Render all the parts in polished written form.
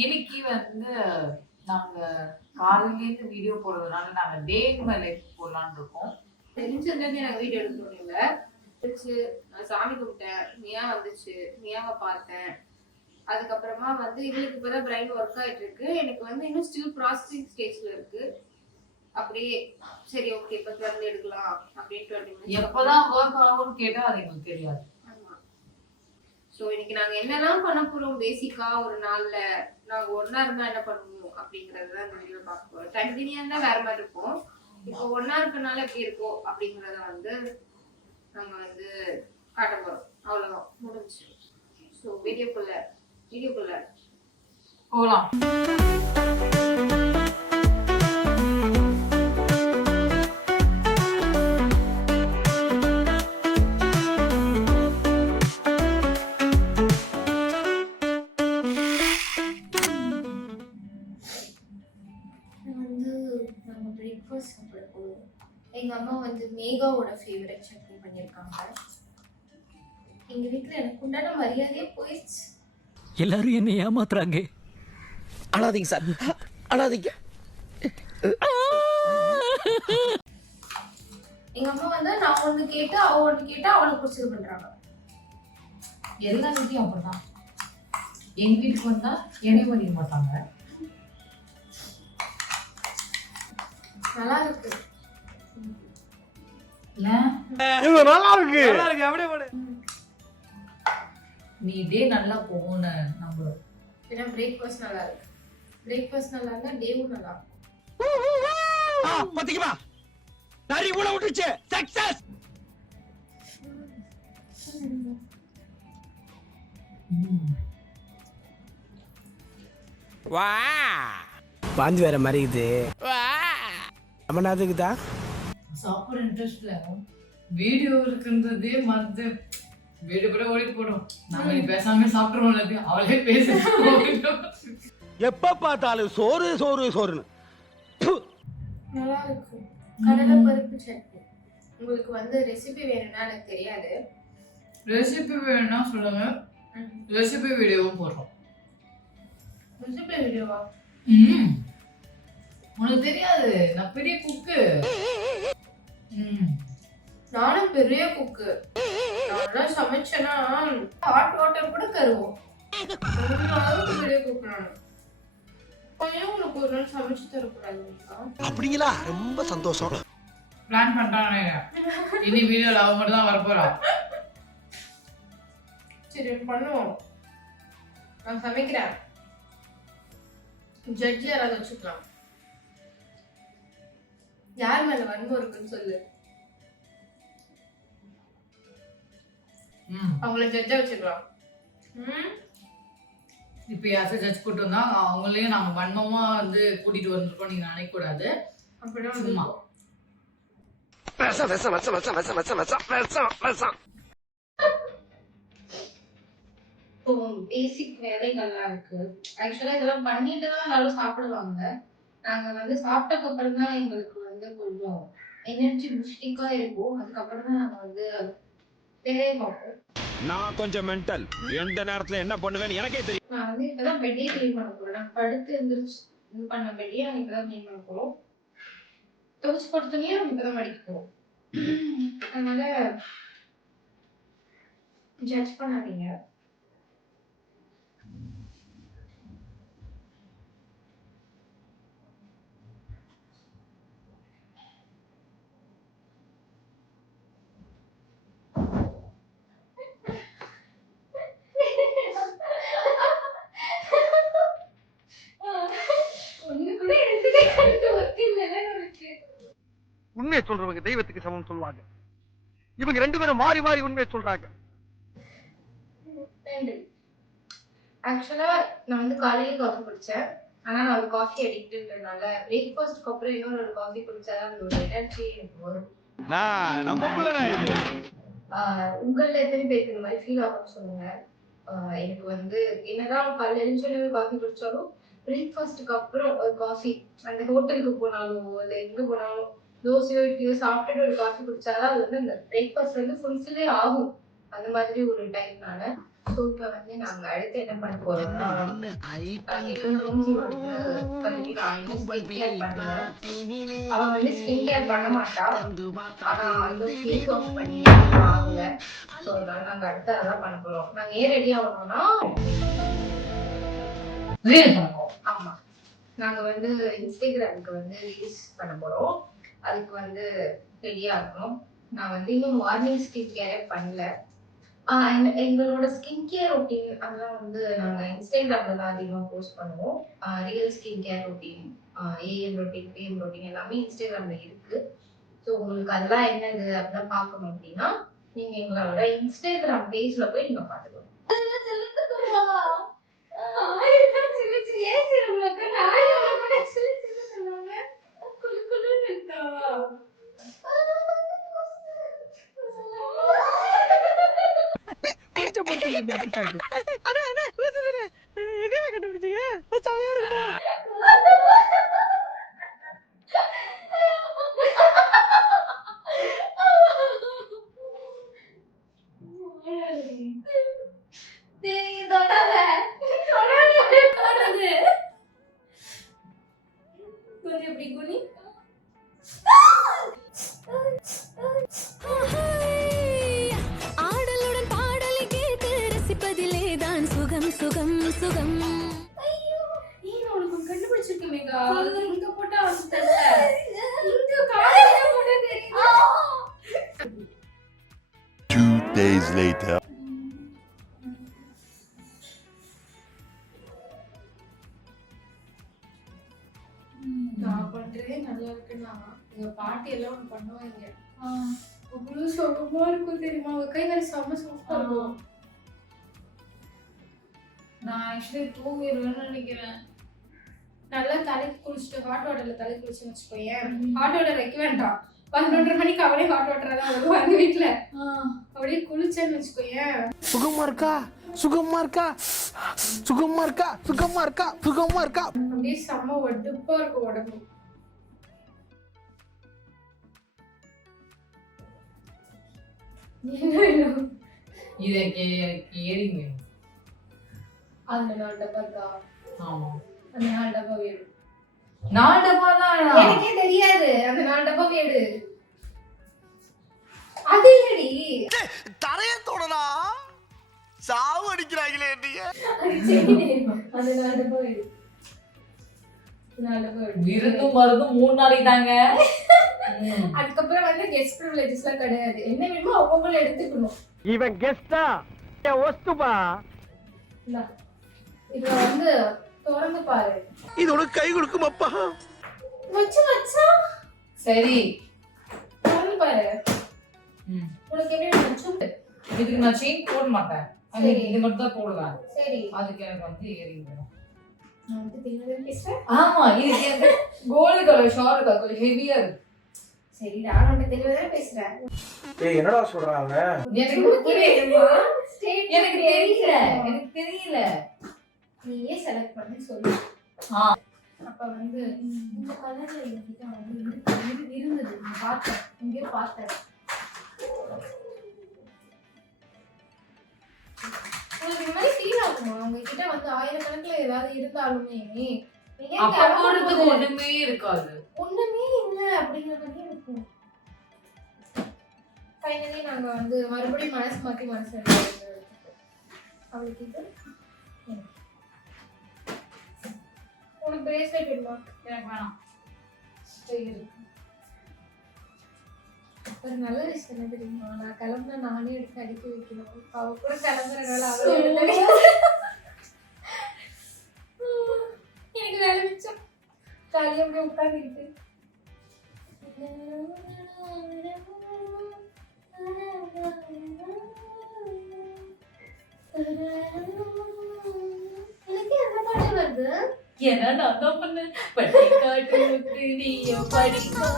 இன்னைக்கு வந்து நாங்க காலையிலேருந்து வீடியோ போடுறதுனால நாங்க டே இன் மை லைஃப் போடலான்னு இருக்கோம். தெரிஞ்சதுலேருந்து எனக்கு வீடியோ எடுக்க முடியல. நான் சாமி கும்பிட்டேன், நியா வந்துச்சு, நியாவை பார்த்தேன். அதுக்கப்புறமா வந்து இவளுக்கு இப்பதான் பிரைன் ஒர்க் ஆயிட்டு இருக்கு. எனக்கு வந்து இன்னும் ஸ்டில் ப்ராசஸிங் ஸ்டேஜ்ல இருக்கு. அப்படியே சரி ஓகே இப்ப திறந்து எடுக்கலாம் அப்படின்னு 20 minutes எப்பதான் ஒர்க் ஆகும்னு கேட்டா அது எங்களுக்கு தெரியாது. ஸோ இன்னைக்கு நாங்க என்னெல்லாம் பண்ண போறோம் பேசிக்கா ஒரு நாள்ல நாங்க ஒன்னா இருந்தா என்ன பண்ணுவோம் அப்படிங்கறத இந்த வீடியோ பார்க்க போறோம். தனித்தனியா இருந்தா வேற மாதிரி இருக்கும். இப்போ ஒன்னா இருக்கனால எப்படி இருக்கும் அப்படிங்கறத வந்து நாங்க வந்து காட்ட போறோம். அவ்வளவுதான் முடிஞ்சு. ஸோ வீடியோக்குள்ள போலாம். எங்க அம்மா வந்து மேகாவோட ஃபேவரட் சட்னி பண்ணியிருக்காங்க. எங்க வீட்டுல எனக்கு உண்டான மரியாதையே போயிடுச்சு. எல்லாரும் என்ன ஏமாத்துறாங்க. அழாதீங்க சார், அழாதீங்க. எங்க அம்மா வந்து நான் ஒண்ணு கேட்டு அவ ஒண்ணு கேட்டா அவளுக்கு பிடிச்சது பண்றாங்க. எல்லா வீட்லயும் அப்படிதான். எங்க வீட்டுக்கு வந்தா என்னை மதிக்க மாட்டாங்க. நல்லா இருக்கு. நல்லா இருக்கு. அப்படியே போடு. நீ டே நல்லா போகும்னு நம்புறோம். ஏன்னா பிரேக்ஃபாஸ்ட் நல்லா இருக்கு. பிரேக்ஃபாஸ்ட் நல்லா இருந்தா டேவும் நல்லா இருக்கும். பாத்தீங்களா, நரி கூட விட்டுச்சு. சக்சஸ். வா பாஞ்சு வேற மாதிரி இது. நம்ம அதுக்குதா சாப்பிட இன்ட்ரெஸ்ட்ல வீடியோ இருக்குன்றதே மறந்து வீடியோ கூட ஓடி போடும். நாம பேசாம சாப்பிடுறோம் எல்லாத்தையும். அவளே பேச எப்ப பார்த்தாலும் சோறு சோறு சோறுன்னு. நல்லா இருக்கு. கடலை பருப்பு சட்னி. உங்களுக்கு வந்து ரெசிபி வேணும்னா எனக்கு தெரியாது. ரெசிபி வேணும்னா சொல்லுங்க. ரெசிபி வீடியோவும் போடுறோம். ரெசிபி வீடியோவா? உனக்கு தெரியாது, நான் பெரிய குக்கு. நானும் பெரிய குக்கு. நான் சமைச்சேன்னா ஹாட் வாட்டர் கூட தருவோம். பெரிய குக்கு நான். உங்களுக்கு ஒரு நாள் சமைச்சு தரக்கூடாது அப்படிங்களா? ரொம்ப சந்தோஷம். பிளான் பண்றானே. இனி வீடியோல அவ மட்டும் தான் வரப்போறா. சரி பண்ணுவோம். நான் சமைக்கிறேன். ஜட்ஜ் யாராவது வச்சுக்கலாம். யார் மேல வன்மம் இருக்குன்னு சொல்லு. அவங்கள ஜட்ஜா வச்சுக்கலாம். இப்ப யாராச்சும் ஜட்ஜ் கூட்டு வந்தா அவங்களையும் நாங்க வன்மமா வந்து கூட்டிட்டு வந்திருக்கோம் நீங்க நினைக்க கூடாது. அப்படின்னா சும்மா பேசிக் வேலைகள்லாம் இருக்கு. ஆக்சுவலா இதெல்லாம் பண்ணிட்டு தான் எல்லாரும் சாப்பிடுவாங்க. நாங்க வந்து சாப்பிட்டதுக்கு அப்புறம் தான் எங்களுக்கு வந்து கொஞ்சம் எனர்ஜி பூஸ்டிங்கா இருக்கும். அதுக்கப்புறம் தான் நாங்க வந்து வேலையை பார்ப்போம். நான் கொஞ்சம் மென்டல். எந்த நேரத்துல என்ன பண்ணுவேன்னு எனக்கே தெரியும். நான் வந்து இப்பதான் பெட்டே கிளீன் பண்ண போறேன். நான் படுத்து எந்திரிச்சு இது பண்ண பெட்டியே நாங்க இப்பதான் கிளீன் பண்ண போறோம். துவச்சு கொடுத்தோன்னே நம்ம இப்பதான் மடிக்க போறோம். அதனால ஜட்ஜ் பண்ணாதீங்க. உண்மையை சொல்றவங்க தெய்வத்துக்கு சமம் சொல்லுவாங்க. இவங்க ரெண்டு பேரும் மாறி மாறி உண்மையை சொல்றாங்க. ஆக்சுவலா நான் வந்து காலையில காஃபி குடிச்சேன். ஆனா நான் ஒரு காஃபி அடிக்ட்ன்றதுனால பிரேக்ஃபாஸ்ட்க்கு அப்புறம் இன்னொரு காஃபி குடிச்சாதான் அந்த ஒரு எனர்ஜி எனக்கு வரும். உங்கள எத்தனை பேருக்கு இந்த மாதிரி ஃபீல் ஆகும் சொல்லுங்க. எனக்கு வந்து என்னதான் காலையில எழுந்து காஃபி குடிச்சாலும் பிரேக்ஃபாஸ்ட்டுக்கு அப்புறம் ஒரு காஃபி, அந்த ஹோட்டலுக்கு போனாலும் இல்லை எங்கே போனாலும் தோசையோ இட்லியோ சாப்பிட்டுட்டு ஒரு காஃபி குடிச்சாதான் அது வந்து அந்த பிரேக்ஃபாஸ்ட் வந்து ஃபுல்ஃபில்லே ஆகும். அந்த மாதிரி ஒரு டைம்னால ஸோ இப்போ வந்து நாங்கள் அடுத்து என்ன பண்ண போறோம்னா அவன் வந்து ஸ்கின் கேர் பண்ண மாட்டா. ஆனா வந்து ஃபேஸ் வாஷ் பண்ணிடுவாங்க. ஸோ அதனால நாங்கள் அடுத்து அதான் பண்ண போறோம். நாங்கள் ஏன் ரெடி ஆகணும்னா ரீல் பண்ணுவோம். ஆமா, நாங்க வந்து இன்ஸ்டாகிராமுக்கு வந்து ரீல்ஸ் பண்ண போறோம். அதுக்கு வந்து ரெடி ஆகணும். நான் வந்து இன்னும் மார்னிங் ஸ்கின் கேரே பண்ணல. எங்களோட ஸ்கின் கேர் ரொட்டீன் அதெல்லாம் வந்து நாங்கள் இன்ஸ்டாகிராமில் தான் அதிகமாக போஸ்ட் பண்ணுவோம். Real skin care routine, AM routine, PM routine எல்லாமே இன்ஸ்டாகிராமில் இருக்குது. ஸோ உங்களுக்கு அதெல்லாம் என்னது அப்படிலாம் பார்க்கணும் அப்படின்னா நீங்கள் எங்களோட இன்ஸ்டாகிராம் பேஜில் போய் நீங்கள் பார்த்துக்கணும். ஆடலுடன் பாடலை கேட்டு ரசிப்பதிலேதான் சுகம் சுகம் சுகம். கண்டுபிடிச்சிருக்கேன் இங்க போட்டா வந்து தெரியல. இங்க காலையில போட்டா தெரியுமா? 2 days later. நான் பண்றதே நல்லா இருக்குன்னா எங்க பாட்டி எல்லாம் ஒண்ணு பண்ணுவாங்க. அவ்வளவு சுகமா இருக்கும் தெரியுமா? அவங்க கை வேற செம்ம சாஃப்டா இருக்கும். நான் ஆக்சுவலி தூங்கிடுவேன்னு நினைக்கிறேன். நல்லா தலைக்கு குளிச்சுட்டு ஹாட் வாட்டர்ல தலை குளிச்சுன்னு வச்சுக்கோயேன். ஹாட் வாட்டர் வைக்க வேண்டாம். 11:30 மணிக்கு அவளே ஹாட் வாட்டரா தான் வருவாங்க வீட்டுல. அப்படியே குளிச்சேன்னு வச்சுக்கோயேன். சுகமா இருக்கா சுகமா இருக்கா சுகமா இருக்கா சுகமா இருக்கா சுகமா இருக்கா அப்படியே செம்ம ஒடுப்பா இருக்கும் உடம்பு. இதை எனக்கு ஏறிங்க. அந்த 4 டப்பா இருக்கா? ஆமா, அந்த 4 டப்பா வேணும். 4 டப்பா தான். எனக்கே தெரியாது. அந்த 4 டப்பா வேடு. அது இல்லடி. தரைய தொடடா சாவு அடிக்கிறாங்களே நீங்க. அந்த 4 டப்பா வேடு. 4 டப்பா வேடு. விருந்தும் மருந்தும் 3 நாளைக்கு தாங்க. அதுக்கப்புறம் வந்து கெஸ்ட் ப்ரிவிலேஜஸ்லாம் கிடையாது. என்ன வேணுமோ அவங்கள எடுத்துக்கணும். இவன் கெஸ்டா ஒஸ்துபா. இத வந்து திறந்து பாரு. இதோட கை கொடுக்கும் அப்பா. வச்சா சரி, திறந்து பாரு. உனக்கு என்ன நினைச்சும் இதுக்கு நான் செயின் போட மாட்டேன். அது இது மட்டும் தான் போடுவேன். சரி, அதுக்கு எனக்கு வந்து இயரிங் வேணும். நான் வந்து தெரியாத பேசுறேன். ஆமா, இதுக்கு எனக்கு கோல்டு கலர் ஷால் இருக்கா, கொஞ்சம் ஹெவியா இருக்கு. சரி, நான் உன்கிட்ட தெரியாத பேசுறேன். ஏய் என்னடா சொல்றாங்க? எனக்கு புரியல. ஸ்டேட் எனக்கு தெரியல. எனக்கு தெரியல. நீயே செலக்ட் பண்ணி சொல்லு. அப்ப வந்து இந்த கலர்ல என்கிட்ட வந்து இருந்தது. நான் பார்த்தேன், இங்கே பார்த்தேன். உங்களுக்கு இந்த மாதிரி ஃபீல் ஆகுமா? உங்ககிட்ட வந்து ஆயிரக்கணக்கில் ஏதாவது இருந்தாலுமே அப்ப போடுறதுக்கு ஒண்ணுமே இருக்காது. ஒண்ணுமே இல்லை அப்படிங்கிற மாதிரி இருக்கும். ஃபைனலி நாங்க வந்து மறுபடியும் மனசு மாற்றி மனசு அவளுக்கு இது உனக்கு பிரேஸ்லெட் வேணுமா? எனக்கு வேணாம். சரி, ஒரு நல்ல விஷயம் என்ன தெரியுமா? நான் கிளம்புனா நானே எடுத்து அடிக்க வைக்கணும். அவ கூட கிளம்புறனால அவளே எடுத்து எனக்கு வேலை மிச்சம். ஜாலியாக அப்படியே உட்காந்துக்கிட்டு எனக்கு என்ன பாட்டு வருது? ஏன்னா நான் தான் பண்ணேன். பட்டிக்காட்டு நீயோ படிக்கா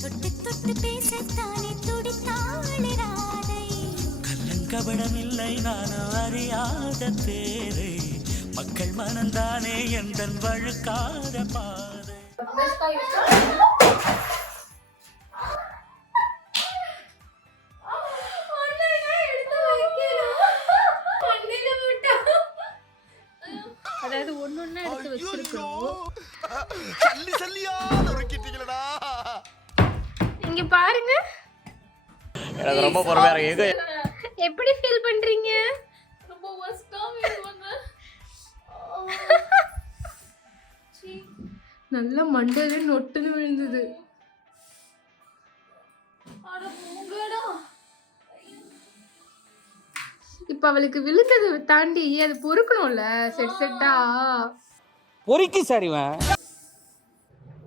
தொட்டு தொட்டு பேசத்தானே துடித்தாளே ராதை. கள்ளங்கபடமில்லை நானும் அறியாத பேரை மக்கள் மனந்தானே எந்தன் வழுக்காத பாதை. எடுத்து வைக்கணும். அதாவது ஒன்னொன்னா எடுத்து வச்சிருக்கணும். சல்லி சல்லியா நொறுக்கிட்டீங்களடா. இங்க பாருங்க, எனக்கு ரொம்ப பொறுமையா இருக்கு. எப்படி ஃபீல் பண்றீங்க? ரொம்ப வஸ்டா ஃபீல் பண்ணேன். நல்ல மண்டையில நொட்டுன்னு விழுந்தது. அட மூங்கடா. இப்ப அவளுக்கு விழுந்ததை தாண்டி அது பொறுக்கணும்ல செட் செட்டா. பொறுக்கி சார் இவன்.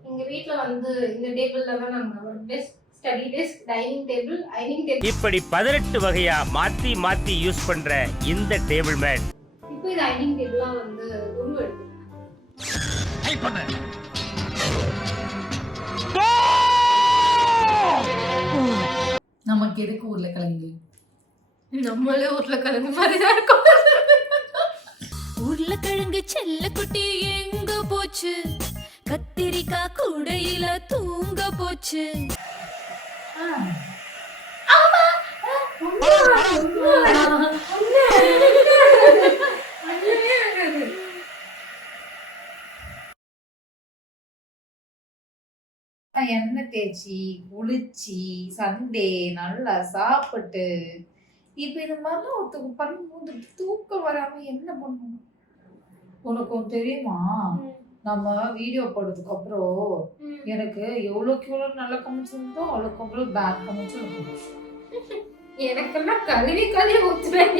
எங்க வீட்ல வந்து இந்த டேபிள்ல தான் நாங்க ஒரு desk, study desk, dining table, ஐனிங் டேபிள், இப்படி 18 வகையா மாத்தி மாத்தி யூஸ் பண்ற இந்த டேபிள் மேட் இப்போ இது ஐனிங் டேபிளா வந்து உருவெடுத்து. நமக்கு எதுக்கு உருளைக்கிழங்கு? நம்மளே உருளைக்கிழங்கு மாதிரி தான் இருக்கும். உருளைக்கிழங்கு செல்ல குட்டி எங்க போச்சு? கத்திரிக்காய் கூடையில தூங்க போச்சு. எண்ணெய் தேய்ச்சி குளிச்சு சண்டே நல்லா சாப்பிட்டு இப்ப இந்த மாதிரிலாம் ஒருத்தவங்க பண்ணும்போது தூக்கம் வராம என்ன பண்ணணும்? உனக்கு ஒண்ணு தெரியுமா? நம்ம வீடியோ போடுறதுக்கு அப்புறம் எனக்கு எவ்வளோக்கு எவ்வளோ நல்ல கமெண்ட்ஸ் இருந்தோ அவ்வளோக்கு அவ்வளோ பேட் கமெண்ட்ஸும் இருக்கும். எனக்கெல்லாம் கழுவி கழுவி ஊத்துறேன்.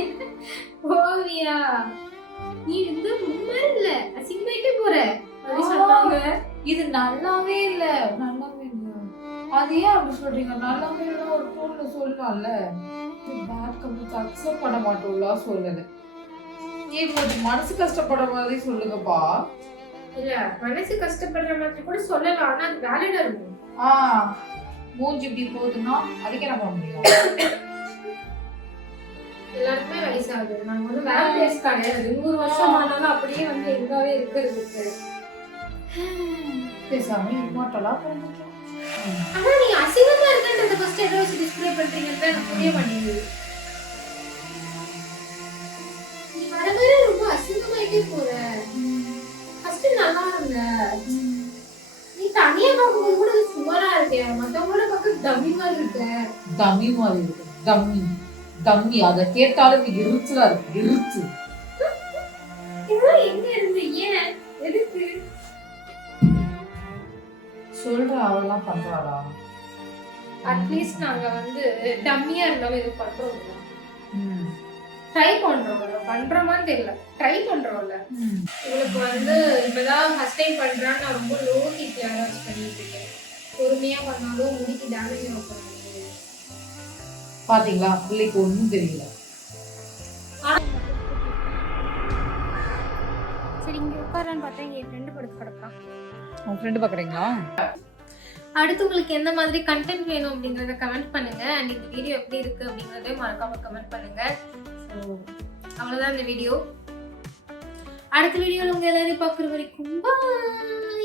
ஓவியா, நீ வந்து ரொம்ப இல்ல அசிங்கமாயிட்டே போற அப்படி சொன்னாங்க. இது நல்லாவே இல்ல, நல்லாவே இல்ல. அது ஏன் அப்படி சொல்றீங்க? நல்லாவே இல்லை ஒரு டோன்ல சொல்லலாம்ல. பேட் கமெண்ட்ஸ் அக்செப்ட் பண்ண மாட்டோம்ல சொல்லல. நீ கொஞ்சம் மனசு கஷ்டப்படுற மாதிரி சொல்லுங்கப்பா. இல்ல மனசு கஷ்டப்படுற மாதிரி கூட சொல்லலாம், ஆனா அது வேலிடா இருக்கும். மூஞ்சி இப்படி போகுதுன்னா அதுக்கு என்ன பண்ண முடியும்? எல்லாருக்குமே வயசாகுது. நாங்க வந்து வேற பிளேஸ் கிடையாது. 100 வருஷம் ஆனாலும் அப்படியே வந்து எங்காவே இருக்கிறதுக்கு. பேசாம இம்மார்ட்டலா பண்ணிக்கலாம். ஆனா நீ அசிங்கமா இருக்கன்றத ஃபர்ஸ்ட் எதை வச்சு டிஸ்ப்ளே பண்றீங்கன்னு எனக்கு புரிய மாட்டேங்குது. நீ வர வர ரொம்ப அசிங்கமாயிட்டே போற. ஃபர்ஸ்ட் நல்லா இருந்த, நீ தனியா பார்க்கும்போது கூட சுவரா இருக்க, மத்தவங்களோட பார்க்க டம்மி மாதிரி இருக்க. டம்மி மாதிரி இருக்கு. டம்மி டம்மி அதை கேட்டாலும் எரிச்சலா இருக்கு. எரிச்சு இதெல்லாம் எங்க இருந்து? ஏன்? எதுக்கு சொல்ற? அவெல்லாம் பண்றாளா? அட்லீஸ்ட் நாங்க வந்து டம்மியா இருந்தாலும் இது பண்றோம், ட்ரை பண்றோம்ல. பண்றோமான்னு தெரியல, ட்ரை பண்றோம்ல. உங்களுக்கு வந்து இப்பதான் ஃபர்ஸ்ட் டைம் பண்றான்னு நான் ரொம்ப லோ ஹீட்ல வாட்ச் பண்ணிட்டு இருக்கேன். பொறுமையா பண்ணாலும் முடிக்கு டேமேஜ் ஆகும். பாத்தீங்களா, பிள்ளைக்கு ஒண்ணும் தெரியல. சரி, இங்க உட்காரான்னு பார்த்தா என் ஃப்ரெண்டு படுத்து கிடக்கான். உங்க ஃப்ரெண்டு பாக்குறீங்களா? அடுத்து உங்களுக்கு எந்த மாதிரி கண்டென்ட் வேணும் அப்படிங்கறத கமெண்ட் பண்ணுங்க. அண்ட் இந்த வீடியோ எப்படி இருக்கு அப்படிங்கறதையும் மறக்காம கமெண்ட் பண்ணுங்க. ஸோ அவ்வளோதான் இந்த வீடியோ. அடுத்த வீடியோவில் உங்க எல்லாரையும் பார்க்குற வரைக்கும் பாய்.